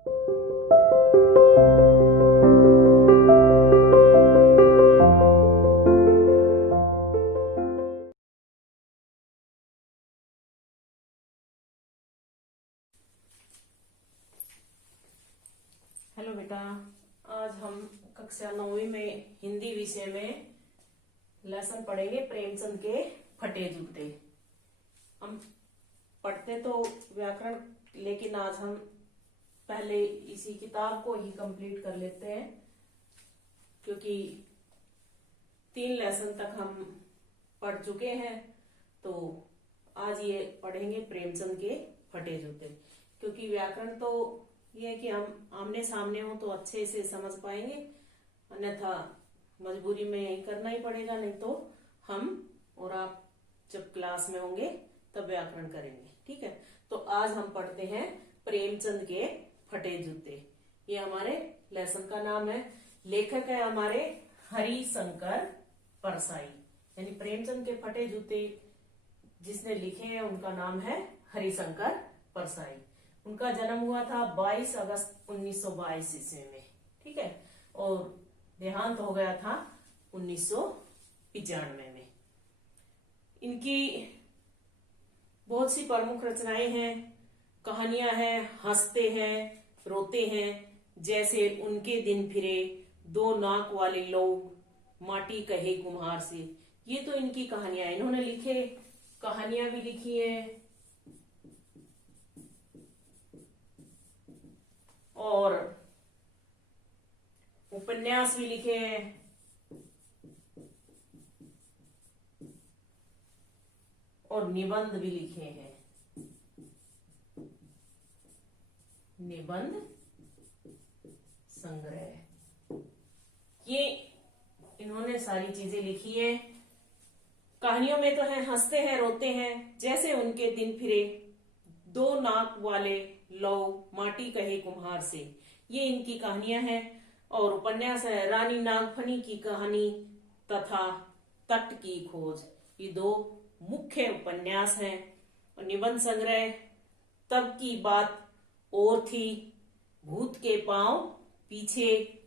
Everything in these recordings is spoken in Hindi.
हेलो बेटा, आज हम कक्षा 9वीं में हिंदी विषय में लेसन पढ़ेंगे प्रेमचंद के फटे जूते। हम पढ़ते तो व्याकरण, लेकिन आज हम पहले इसी किताब को ही कंप्लीट कर लेते हैं, क्योंकि 3 लेसन तक हम पढ़ चुके हैं। तो आज ये पढ़ेंगे प्रेमचंद के फटे जूते, क्योंकि व्याकरण तो ये है कि हम आमने सामने हो तो अच्छे से समझ पाएंगे, अन्यथा मजबूरी में यही करना ही पड़ेगा, नहीं तो हम और आप जब क्लास में होंगे तब व्याकरण करेंगे। ठीक है, तो आज हम पढ़ते हैं प्रेमचंद के फटे जूते। ये हमारे लेसन का नाम है। लेखक है हमारे हरिशंकर परसाई, यानी प्रेमचंद के फटे जूते जिसने लिखे हैं उनका नाम है हरिशंकर परसाई। उनका जन्म हुआ था 22 अगस्त 1922 ईस्वी में। ठीक है, और देहांत हो गया था 1995 में। इनकी बहुत सी प्रमुख रचनाएं हैं, कहानियां हैं, हंसते हैं, रोते हैं, जैसे उनके दिन फिरे, 2 नाक वाले लोग, माटी कहे कुम्हार से। ये तो इनकी कहानियां, इन्होंने लिखे कहानियां भी लिखी है और उपन्यास भी लिखे हैं, और निबंध भी लिखे हैं। निबंध संग्रह, ये इन्होंने सारी चीजें लिखी है। कहानियों में तो है हंसते हैं, रोते हैं, जैसे उनके दिन फिरे, 2 नाक वाले लोग, माटी कहे कुम्हार से। ये इनकी कहानियां हैं। और उपन्यास है रानी नागफनी की कहानी तथा तट की खोज। ये 2 मुख्य उपन्यास हैं। और निबंध संग्रह तब की बात और थी, भूत के पांव पीछे,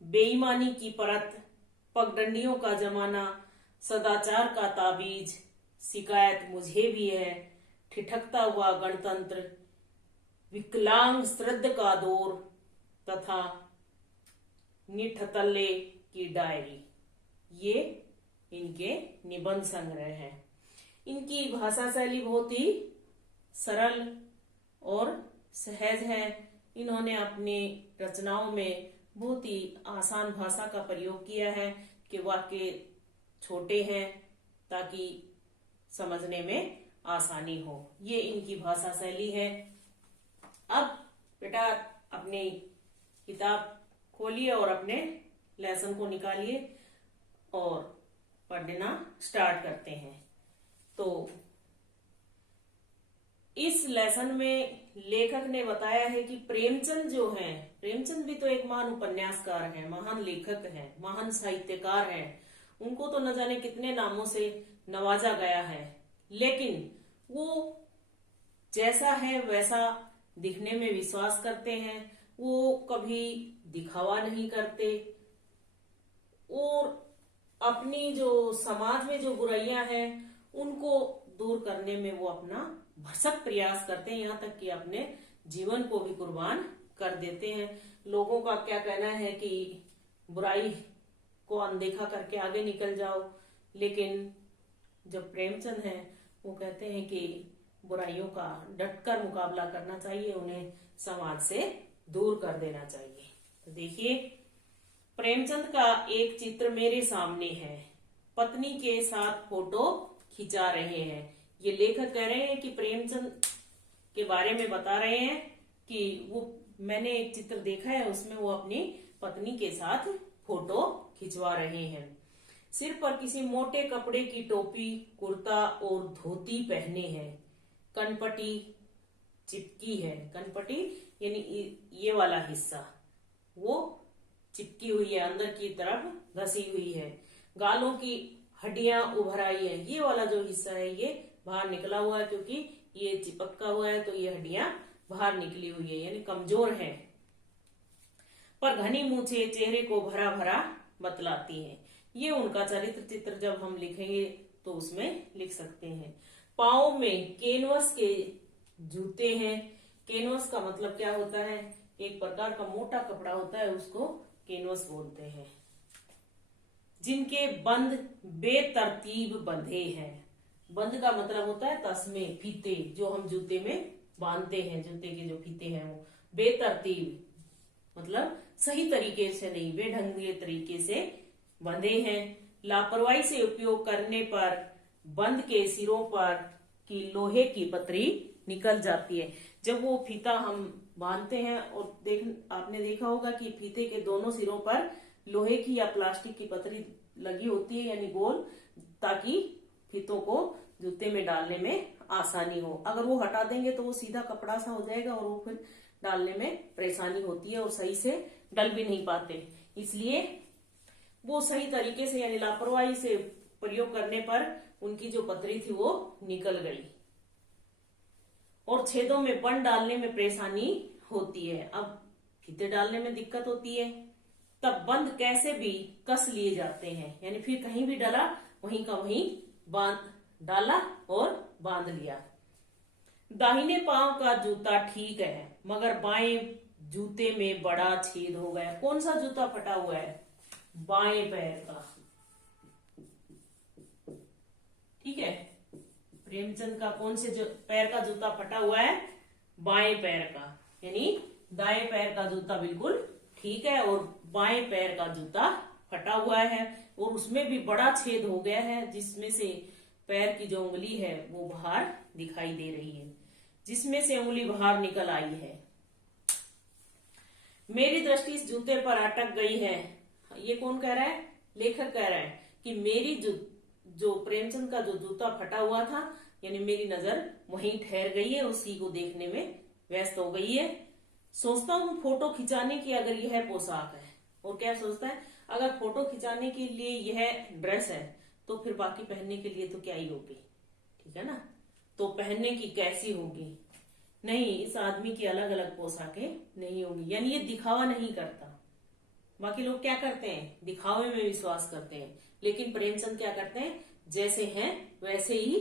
बेईमानी की परत, पगडंडियों का जमाना, सदाचार का ताबीज, शिकायत मुझे भी है, ठिठकता हुआ गणतंत्र, विकलांग श्रद्ध का दौर तथा निठतल्ले की डायरी। ये इनके निबंध संग्रह हैं। इनकी भाषा शैली बहुत ही सरल और सहज है। इन्होंने अपनी रचनाओं में बहुत ही आसान भाषा का प्रयोग किया है कि वाक्य छोटे हैं ताकि समझने में आसानी हो। ये इनकी भाषा शैली है। अब बेटा अपनी किताब खोलिए और अपने लेसन को निकालिए और पढ़ना स्टार्ट करते हैं। तो इस लेसन में लेखक ने बताया है कि प्रेमचंद जो हैं, प्रेमचंद भी तो एक महान उपन्यासकार हैं, महान लेखक हैं, महान साहित्यकार हैं। उनको तो न जाने कितने नामों से नवाजा गया है, लेकिन वो जैसा है वैसा दिखने में विश्वास करते हैं। वो कभी दिखावा नहीं करते और अपनी जो समाज में जो बुराइयां हैं उनको दूर करने में वो अपना भरसक प्रयास करते हैं, यहाँ तक कि अपने जीवन को भी कुर्बान कर देते हैं। लोगों का क्या कहना है कि बुराई को अनदेखा करके आगे निकल जाओ, लेकिन जब प्रेमचंद हैं वो कहते हैं कि बुराइयों का डटकर मुकाबला करना चाहिए, उन्हें समाज से दूर कर देना चाहिए। तो देखिए, प्रेमचंद का एक चित्र मेरे सामने है, पत्नी के साथ फोटो खिंचा रहे हैं। ये लेखक कह रहे हैं कि प्रेमचंद के बारे में बता रहे हैं कि वो मैंने एक चित्र देखा है, उसमें वो अपनी पत्नी के साथ फोटो खिंचवा रहे हैं। सिर पर किसी मोटे कपड़े की टोपी, कुर्ता और धोती पहने हैं। कनपटी चिपकी है, कनपटी यानी ये वाला हिस्सा वो चिपकी हुई है, अंदर की तरफ घसी हुई है। गालों की हड्डियां उभर आई है, ये वाला जो हिस्सा है ये बाहर निकला हुआ है, क्योंकि ये चिपका हुआ है तो ये हड्डियां बाहर निकली हुई है, यानी कमजोर है। पर घनी मूछे चेहरे को भरा भरा बतलाती हैं। ये उनका चरित्र चित्र जब हम लिखेंगे तो उसमें लिख सकते हैं। पाँव में कैनवस के जूते हैं। कैनवस का मतलब क्या होता है? एक प्रकार का मोटा कपड़ा होता है, उसको कैनवस बोलते हैं। जिनके बंद बेतरतीब बंधे हैं। बंद का मतलब होता है तस्मे, फीते, जो हम जूते में बांधते हैं, जूते के जो फीते हैं वो बेतरतीब मतलब सही तरीके से नहीं, बेढंगे तरीके से बंधे हैं। लापरवाही से उपयोग करने पर बंद के सिरों पर की लोहे की पतरी निकल जाती है। जब वो फीता हम बांधते हैं और आपने देखा होगा कि फीते के दोनों सिरों पर लोहे की या प्लास्टिक की पतरी लगी होती है, यानी गोल, ताकि फीतों को जूते में डालने में आसानी हो। अगर वो हटा देंगे तो वो सीधा कपड़ा सा हो जाएगा और वो फिर डालने में परेशानी होती है और सही से डल भी नहीं पाते। इसलिए वो सही तरीके से यानी लापरवाही से प्रयोग करने पर उनकी जो पतरी थी वो निकल गई और छेदों में बंद डालने में परेशानी होती है। अब फीते डालने में दिक्कत होती है, तब बंद कैसे भी कस लिए जाते हैं, यानी फिर कहीं भी डाला वहीं का वहीं बांध डाला और बांध लिया। दाहिने पांव का जूता ठीक है मगर बाएं जूते में बड़ा छेद हो गया। कौन सा जूता फटा हुआ है? बाएं पैर का। ठीक है, प्रेमचंद का कौन से पैर का जूता फटा हुआ है? बाएं पैर का, यानी दाएं पैर का जूता बिल्कुल ठीक है और बाएं पैर का जूता फटा हुआ है और उसमें भी बड़ा छेद हो गया है, जिसमें से पैर की जो उंगली है वो बाहर दिखाई दे रही है, जिसमें से उंगली बाहर निकल आई है। मेरी दृष्टि इस जूते पर अटक गई है। ये कौन कह रहा है? लेखक कह रहा है कि मेरी जो प्रेमचंद का जो जूता फटा हुआ था, यानी मेरी नजर वहीं ठहर गई है, उसी को देखने में व्यस्त हो गई है। सोचता हूँ फोटो खिंचाने की अगर यह पोशाक है, और क्या सोचता है? अगर फोटो खिंचाने के लिए यह ड्रेस है तो फिर बाकी पहनने के लिए तो क्या ही होगी, ठीक है ना? तो पहनने की कैसी होगी? नहीं, इस आदमी की अलग अलग पोशाकें नहीं होंगी, यानी ये दिखावा नहीं करता। बाकी लोग क्या करते हैं? दिखावे में विश्वास करते हैं, लेकिन प्रेमचंद क्या करते हैं? जैसे हैं वैसे ही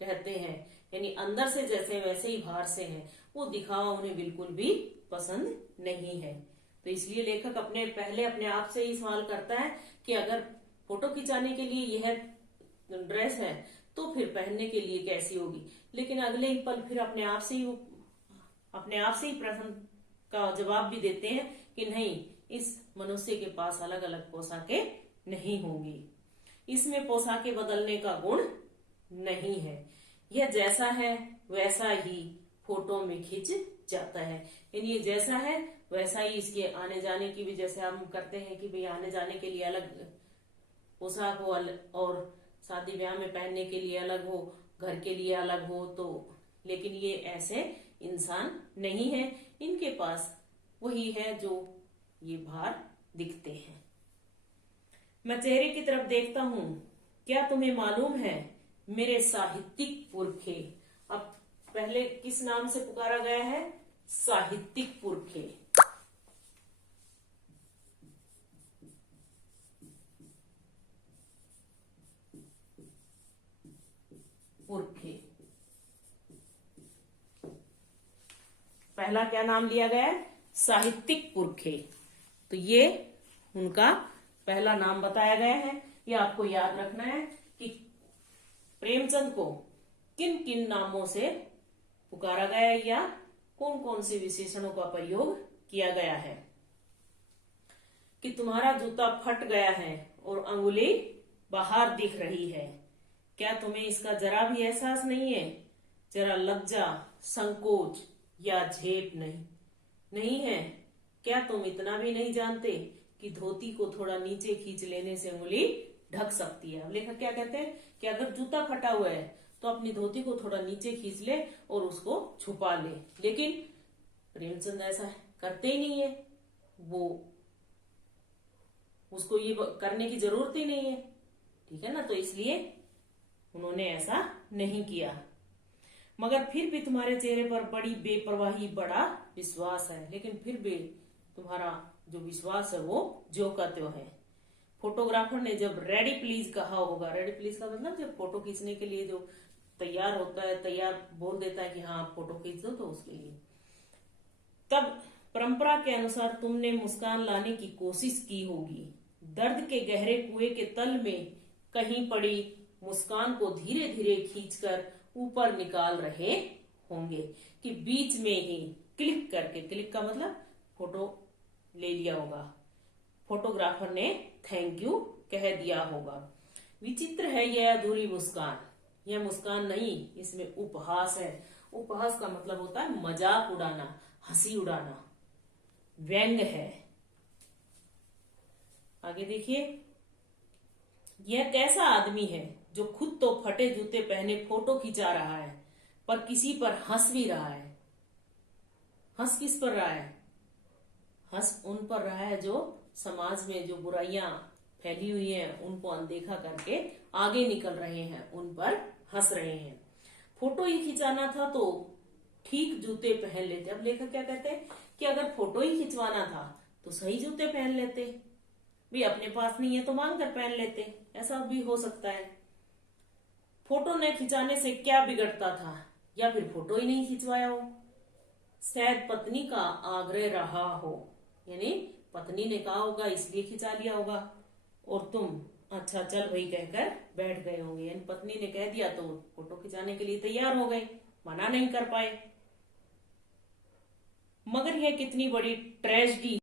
रहते हैं, यानी अंदर से जैसे वैसे ही बाहर से हैं। वो दिखावा उन्हें बिल्कुल भी पसंद नहीं है। तो इसलिए लेखक पहले अपने आप से ही सवाल करता है कि अगर फोटो खिंचाने के लिए यह ड्रेस है तो फिर पहनने के लिए कैसी होगी, लेकिन अगले ही पल फिर अपने आप से ही प्रश्न का जवाब भी देते हैं कि नहीं, इस मनुष्य के पास अलग अलग पोशाकें नहीं होंगी, इसमें पोशाकें बदलने का गुण नहीं है, यह जैसा है वैसा ही फोटो में खिंच जाता है। यानी ये जैसा है वैसा ही इसके आने जाने की भी, जैसे हम करते हैं कि भाई आने जाने के लिए अलग पोशाक हो और शादी ब्याह में पहनने के लिए अलग हो, घर के लिए अलग हो, तो लेकिन ये ऐसे इंसान नहीं है, इनके पास वही है जो ये बाहर दिखते हैं। मैं चेहरे की तरफ देखता हूं, क्या तुम्हें मालूम है मेरे साहित्यिक पुरखे? अब पहले किस नाम से पुकारा गया है? साहित्यिक पुरखे। पुरखे, पहला क्या नाम लिया गया है? साहित्यिक पुरखे। तो ये उनका पहला नाम बताया गया है। ये आपको याद रखना है कि प्रेमचंद को किन किन नामों से पुकारा गया है या कौन कौन से विशेषणों का प्रयोग किया गया है। कि तुम्हारा जूता फट गया है और अंगुली बाहर दिख रही है, क्या तुम्हें इसका जरा भी एहसास नहीं है? जरा लज्जा, संकोच या झेप नहीं है? क्या तुम इतना भी नहीं जानते कि धोती को थोड़ा नीचे खींच लेने से उंगली ढक सकती है? लेखक क्या कहते हैं कि अगर जूता फटा हुआ है तो अपनी धोती को थोड़ा नीचे खींच ले और उसको छुपा ले, लेकिन प्रेमचंद ऐसा करते ही नहीं है, वो उसको ये करने की जरूरत ही नहीं है, ठीक है ना? तो इसलिए उन्होंने ऐसा नहीं किया। मगर फिर भी तुम्हारे चेहरे पर बड़ी बेपरवाही, बड़ा विश्वास है, लेकिन फिर भी तुम्हारा जो विश्वास है वो ज्यों का त्यों है। फोटोग्राफर ने जब रेडी प्लीज कहा होगा, रेडी प्लीज का मतलब जब फोटो खींचने के लिए जो तैयार होता है, तैयार बोल देता है कि हाँ आप फोटो खींच दो, तो उसके लिए तब परंपरा के अनुसार तुमने मुस्कान लाने की कोशिश की होगी। दर्द के गहरे कुएं के तल में कहीं पड़ी मुस्कान को धीरे धीरे खींचकर ऊपर निकाल रहे होंगे कि बीच में ही क्लिक करके, क्लिक का मतलब फोटो ले लिया होगा, फोटोग्राफर ने थैंक यू कह दिया होगा। विचित्र है यह अधूरी मुस्कान, यह मुस्कान नहीं, इसमें उपहास है। उपहास का मतलब होता है मजाक उड़ाना, हंसी उड़ाना, व्यंग है। आगे देखिए, यह कैसा आदमी है जो खुद तो फटे जूते पहने फोटो खिंचा रहा है पर किसी पर हंस भी रहा है। हंस किस पर रहा है? हंस उन पर रहा है जो समाज में जो बुराइयां फैली हुई हैं उनको अनदेखा करके आगे निकल रहे हैं, उन पर हंस रहे हैं। फोटो ही खिंचाना था तो ठीक जूते पहन लेते। अब लेखक क्या कहते हैं कि अगर फोटो ही खिंचवाना था तो सही जूते पहन लेते, भी अपने पास नहीं है तो मांग कर पहन लेते, ऐसा भी हो सकता है। फोटो न खिंचाने से क्या बिगड़ता था, या फिर फोटो ही नहीं खिंचवाया हो, शायद पत्नी का आग्रह रहा हो, यानी पत्नी ने कहा होगा इसलिए खिंचा लिया होगा, और तुम अच्छा चल भाई कहकर बैठ गए होंगे, यानी पत्नी ने कह दिया तो फोटो खिंचाने के लिए तैयार हो गए, मना नहीं कर पाए। मगर यह कितनी बड़ी ट्रेजेडी